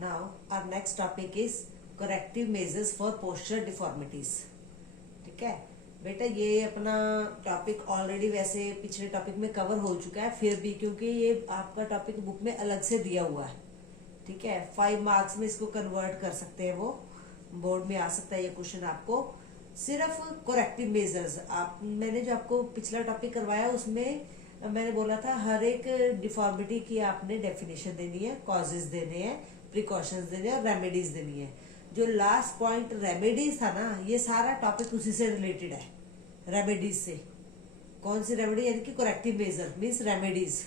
Now our next topic is corrective measures for postural deformities. ठीक है बेटा, ये अपना टॉपिक ऑलरेडी वैसे पिछले टॉपिक में कवर हो चुका है, फिर भी क्योंकि ये आपका टॉपिक बुक में अलग से दिया हुआ है, ठीक है, 5 मार्क्स में इसको कन्वर्ट कर सकते हैं, वो बोर्ड में आ सकता है ये क्वेश्चन आपको। सिर्फ करेक्टिव मेजर्स, आप मैंने जो आपको पिछला टॉपिक करवाया उसमें मैंने बोला था हर एक डिफॉर्मिटी की आपने डेफिनेशन देनी है, कॉजेज देने हैं, प्रिकॉशंस देने हैं और रेमेडीज देनी है। जो लास्ट पॉइंट रेमेडीज था ना, ये सारा टॉपिक उसी से रिलेटेड है, रेमेडीज से। कौन सी रेमेडी? यानी कि करेक्टिव मेजर मीन्स रेमेडीज,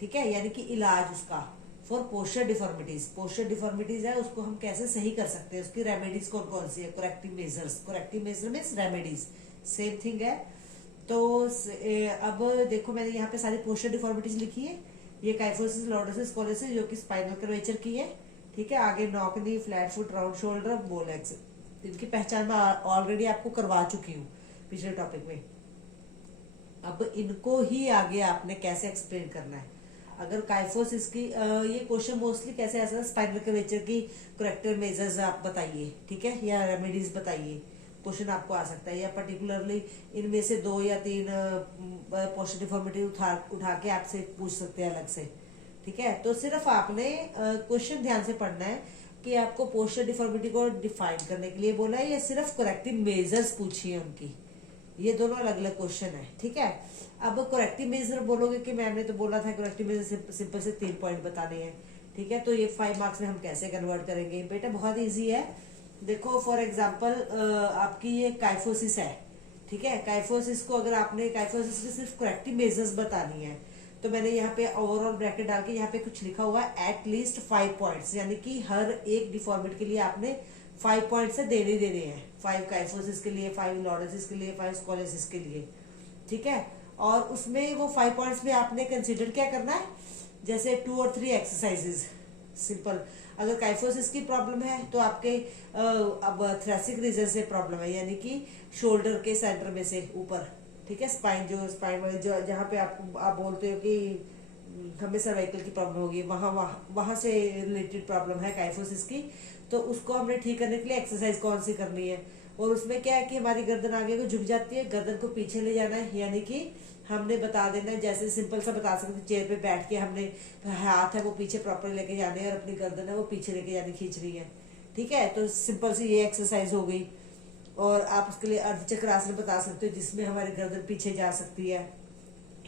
ठीक है, यानी कि इलाज उसका for posture deformities. Posture deformities है, उसको हम कैसे सही कर सकते हैं, उसकी रेमेडीज कौन कौन सी है? Corrective measures. Corrective measure means remedies, same thing है। तो अब देखो मैंने यहाँ पे सारी पोस्चर डिफॉर्मिटीज लिखी है। ये काइफोसिस, लॉर्डोसिस, कोलेसिस जो कि स्पाइनल कर्वेचर की है, ठीक है। आगे knock knee, flat foot, round shoulder, बोल एक्स, इनकी पहचान मैं ऑलरेडी आपको करवा चुकी हूँ पिछले टॉपिक में। अब इनको ही आगे आपने कैसे एक्सप्लेन करना है। अगर काइफोसिस की ये क्वेश्चन मोस्टली कैसे ऐसा स्पाइनल कर्वेचर की करेक्टिव मेजर्स आप बताइए, ठीक है, या रेमेडीज बताइए, क्वेश्चन आपको आ सकता है। या पर्टिकुलरली इनमें से 2 या 3 पोस्चर डिफॉर्मिटी उठा के आपसे पूछ सकते हैं अलग से, ठीक है। तो सिर्फ आपने क्वेश्चन ध्यान से पढ़ना है कि आपको पोस्चर डिफॉर्मिटी को डिफाइन करने के लिए बोला है या सिर्फ करेक्टिव मेजर्स पूछी है उनकी। ये दोनों अलग अलग क्वेश्चन है, ठीक है। अब करेक्टिव मेजर बोलोगे कि मैम ने तो बोला था करेक्टिव मेजर सिंपल से 3 पॉइंट बताने हैं, ठीक है। तो ये 5 मार्क्स में हम कैसे कन्वर्ट करेंगे? बेटा बहुत ईजी है। देखो फॉर एग्जाम्पल आपकी ये काइफोसिस है, ठीक है। काइफोसिस को अगर आपने काइफोसिस की सिर्फ करेक्टिव मेजर्स बतानी है तो मैंने यहाँ पे ओवरऑल ब्रैकेट डाल के यहाँ पे कुछ लिखा हुआ है, एट लीस्ट 5 पॉइंट्स, यानी कि हर एक डिफॉर्मिटी के लिए आपने 5 पॉइंट से देने हैं। 5 काइफोसिस के लिए, 5 लॉर्डोसिस के लिए, 5 स्कोलेसिस के लिए, ठीक है। और उसमें वो 5 पॉइंट्स में आपने कंसिडर क्या करना है, जैसे 2 और 3 एक्सरसाइजेज सिंपल। अगर काइफोसिस की प्रॉब्लम है तो आपके अब थ्रेसिक रीजन से प्रॉब्लम है, यानी कि शोल्डर के सेंटर में से ऊपर, ठीक है, स्पाइन वाले जो जहाँ पे आप बोलते हो कि हमें सर्वाइकल की प्रॉब्लम होगी, वहां से रिलेटेड प्रॉब्लम है काइफोसिस की। तो उसको हमने ठीक करने के लिए एक्सरसाइज कौन सी करनी है, और उसमें क्या है कि हमारी गर्दन आगे को झुक जाती है, गर्दन को पीछे ले जाना है, यानी कि हमने बता देना है, जैसे सिंपल सा बता सकते हैं, चेयर पे बैठ के हमने हाथ है वो पीछे प्रॉपर लेके जाने हैं और अपनी गर्दन है वो पीछे लेके जानी, खींचनी है, ठीक है। तो सिंपल सी ये एक्सरसाइज हो गई। और आप उसके लिए अर्धचक्र आसन बता सकते हो जिसमें हमारी गर्दन पीछे जा सकती है,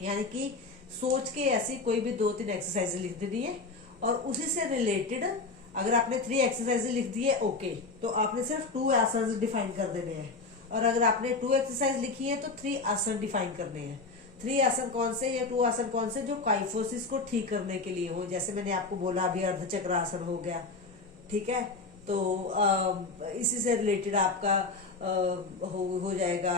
यानी कि सोच के ऐसी कोई भी 2-3 एक्सरसाइज लिख देनी है। और उसी से रिलेटेड अगर आपने 3 एक्सरसाइज लिख दी है ओके, तो आपने सिर्फ 2 आसन डिफाइन कर देने हैं। और अगर आपने 2 एक्सरसाइज लिखी है तो 3 आसन डिफाइन करने हैं। 3 आसन कौन से या 2 आसन कौन से, जो काइफोसिस को ठीक करने के लिए हो। जैसे मैंने आपको बोला अभी अर्धचक्र आसन हो गया, ठीक है। तो इसी से रिलेटेड आपका हो जाएगा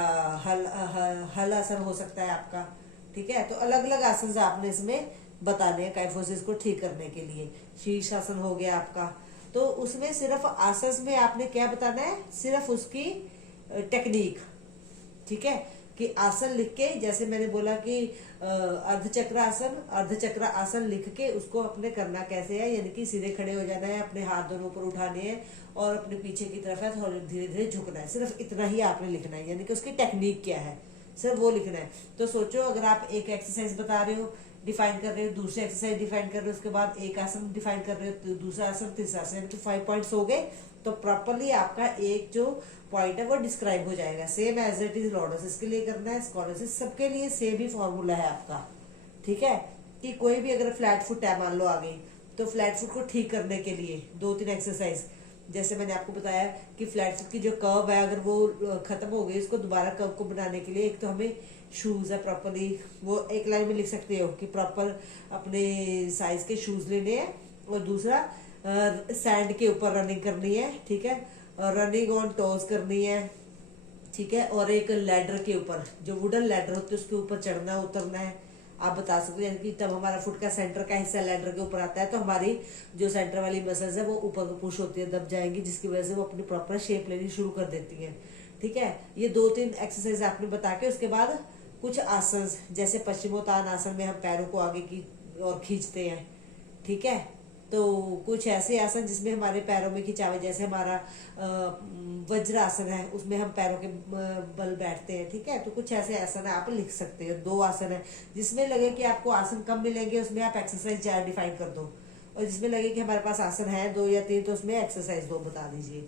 हल आसन हो सकता है आपका, ठीक है। तो अलग अलग आसन आपने इसमें बताने हैं काइफोसिस को ठीक करने के लिए। शीर्ष आसन हो गया आपका, तो उसमें सिर्फ आसन में आपने क्या बताना है, सिर्फ उसकी टेक्निक, ठीक है, कि आसन लिख के, जैसे मैंने बोला कि अर्धचक्र आसन लिख के उसको अपने करना कैसे है, यानी कि सीधे खड़े हो जाना है, अपने हाथ दोनों ऊपर उठाने हैं और अपने पीछे की तरफ है थोड़ा धीरे धीरे झुकना है। सिर्फ इतना ही आपने लिखना है, यानी कि उसकी टेक्निक क्या है, सिर्फ वो लिखना है। तो सोचो अगर आप एक एक्सरसाइज बता रहे हो, डिफाइन कर रहे हो, दूसरी एक्सरसाइज डिफाइन कर रहे हो, उसके बाद एक आसन डिफाइन कर रहे हो, तो दूसरा आसन, तीसरा आसन, यानी कि 5 पॉइंट्स हो गए। तो प्रॉपरली आपका एक जो पॉइंट है वो डिस्क्राइब हो जाएगा। Same as it is lordosis के लिए करना है, स्कोलेसिस, सबके लिए सेम ही फॉर्मूला है आपका, ठीक है। कि कोई भी अगर फ्लैट फुट है मान लो आ गई, तो फ्लैट फुट को ठीक करने के लिए 2-3 एक्सरसाइज, जैसे मैंने आपको बताया कि फ्लैट फुट की जो कर्व है अगर वो खत्म हो गई, उसको दोबारा कर्व को बनाने के लिए एक तो हमें शूज है प्रॉपरली, वो एक लाइन में लिख सकते हो कि प्रॉपर अपने साइज के शूज लेने हैं, और दूसरा सैंड के ऊपर रनिंग करनी है, ठीक है, रनिंग ऑन टोज करनी है, ठीक है। और एक लैडर के ऊपर, जो वुडन लैडर होती है उसके ऊपर चढ़ना उतरना है, आप बता सकते हो, यानी कि तब हमारा फुट का सेंटर का हिस्सा लैडर के ऊपर आता है, तो हमारी जो सेंटर वाली मसल्स है वो ऊपर को पुश होती है, दब जाएंगी, जिसकी वजह से वो अपनी प्रॉपर शेप लेनी शुरू कर देती है, ठीक है। ये 2-3 एक्सरसाइज आपने बता के उसके बाद कुछ आसन, जैसे पश्चिमोत्तान आसन में हम पैरों को आगे की और खींचते हैं, ठीक है। तो कुछ ऐसे आसन जिसमें हमारे पैरों में खिंचाव, जैसे हमारा वज्र आसन है, उसमें हम पैरों के बल बैठते हैं, ठीक है। तो कुछ ऐसे आसन है आप लिख सकते हो। 2 आसन है, जिसमें लगे कि आपको आसन कम मिलेंगे उसमें आप एक्सरसाइज 4 डिफाइन कर दो, और जिसमें लगे कि हमारे पास आसन है 2 या 3 तो उसमें एक्सरसाइज 2 बता दीजिए।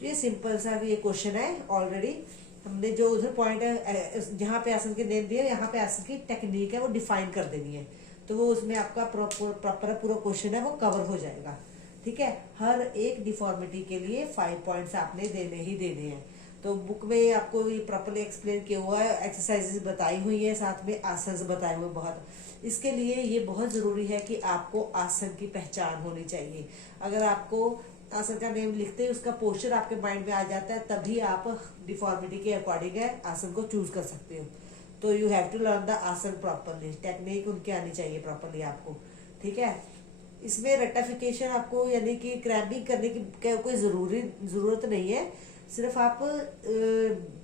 तो ये सिंपल सा ये क्वेश्चन है। ऑलरेडी हमने जो उधर पॉइंट है जहाँ पे आसन के नेम दिए, यहाँ पे आसन की टेक्निक है वो डिफाइन कर देनी है, तो वो उसमें आपका प्रॉपर पूरा क्वेश्चन है वो कवर हो जाएगा, ठीक है। हर एक डिफॉर्मिटी के लिए 5 पॉइंट्स आपने देने ही देने हैं। तो बुक में आपको ये प्रॉपरली एक्सप्लेन किया हुआ है, एक्सरसाइजेस बताई हुई है, साथ में आसन बताए हुए बहुत। इसके लिए ये बहुत जरूरी है कि आपको आसन की पहचान होनी चाहिए। अगर आपको आसन का नेम लिखते ही उसका पोस्चर आपके माइंड में आ जाता है, तभी आप डिफॉर्मिटी के अकॉर्डिंग है आसन को चूज कर सकते हो। तो you have to learn the asana properly, technique उनकी आनी चाहिए प्रॉपरली आपको, ठीक है। इसमें रेक्टिफिकेशन आपको यानी कि क्रैम्पिंग करने की कोई जरूरत नहीं है। सिर्फ आप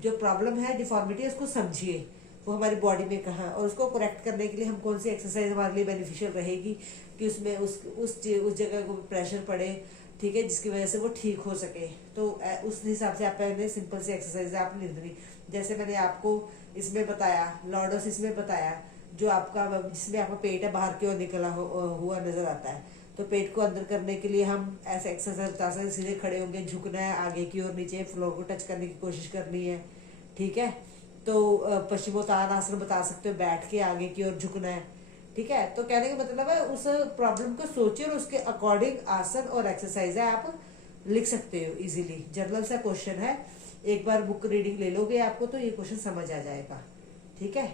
जो प्रॉब्लम है डिफॉर्मिटी उसको समझिए, वो हमारी बॉडी में कहाँ, और उसको करेक्ट करने के लिए हम कौन सी एक्सरसाइज हमारे लिए बेनिफिशियल रहेगी कि उसमें उस जगह को प्रेशर पड़े, ठीक है, जिसकी वजह से वो ठीक हो सके। तो उस हिसाब से आप पहले सिंपल सी एक्सरसाइज आप लिख देनी। जैसे मैंने आपको इसमें बताया, लॉर्डोस इसमें बताया, जो आपका जिसमें आपका पेट है बाहर की ओर निकला हुआ नजर आता है, तो पेट को अंदर करने के लिए हम ऐसे एक्सरसाइज बता सकते हैं। सीधे खड़े होंगे, झुकना है आगे की ओर, नीचे फ्लोर को टच करने की कोशिश करनी है, ठीक है। तो पश्चिमोत्तान बता सकते हो, बैठ के आगे की ओर झुकना है, ठीक है। तो कहने का मतलब है उस प्रॉब्लम को सोचिए और उसके अकॉर्डिंग आसन और एक्सरसाइज है आप लिख सकते हो इजीली। जनरल सा क्वेश्चन है, एक बार बुक रीडिंग ले लोगे आपको तो ये क्वेश्चन समझ आ जाएगा, ठीक है।